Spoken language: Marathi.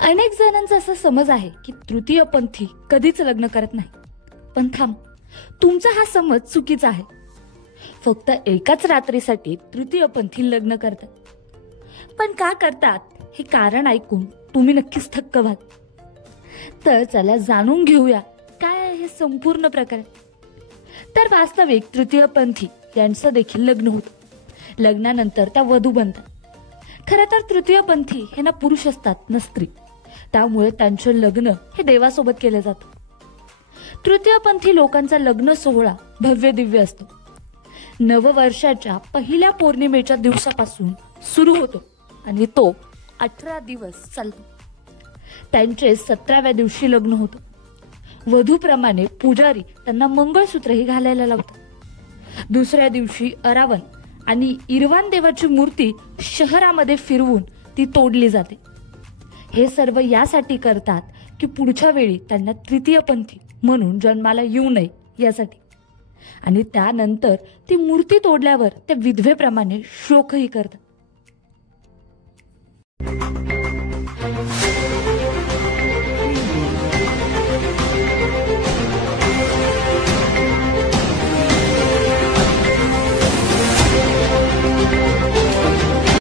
अनेक जणांचा असा समज आहे की तृतीयपंथी कधीच लग्न करत नाही. पण थांब, तुमचा हा समज चुकीचा आहे. फक्त एकाच रात्रीसाठी तृतीयपंथी लग्न करतात. पण का करतात हे कारण ऐकून तुम्ही नक्कीच थक्क व्हाल. तर चला जाणून घेऊया काय आहे हे संपूर्ण प्रकरण. तर वास्तविक तृतीयपंथी यांचं देखील लग्न होतं. लग्नानंतर त्या वधू बनतात. खरं तर तृतीयपंथी हे ना पुरुष असतात ना स्त्री. त्यामुळे त्यांचं लग्न हे देवासोबत केलं जातं. तृतीयपंथी लोकांचा लग्न सोहळा भव्य दिव्य असतो. नववर्षाच्या पहिल्या पौर्णिमेच्या दिवसापासून सुरू होतो आणि तो 18 दिवस चालतो. त्यांचे 17व्या दिवशी लग्न होतं. वधूप्रमाणे पुजारी त्यांना मंगळसूत्रही घालायला लावतात. दुसऱ्या दिवशी अरावण आणि इरवान देवाची मूर्ती शहरामध्ये फिरवून ती तोडली जाते. हे सर्व यासाठी करतात की पुढच्या वेळी त्यांना तृतीयपंथी म्हणून जन्माला येऊ नये यासाठी. आणि त्यानंतर ती मूर्ती तोडल्यावर ते विधवेप्रमाणे शोकही करतात.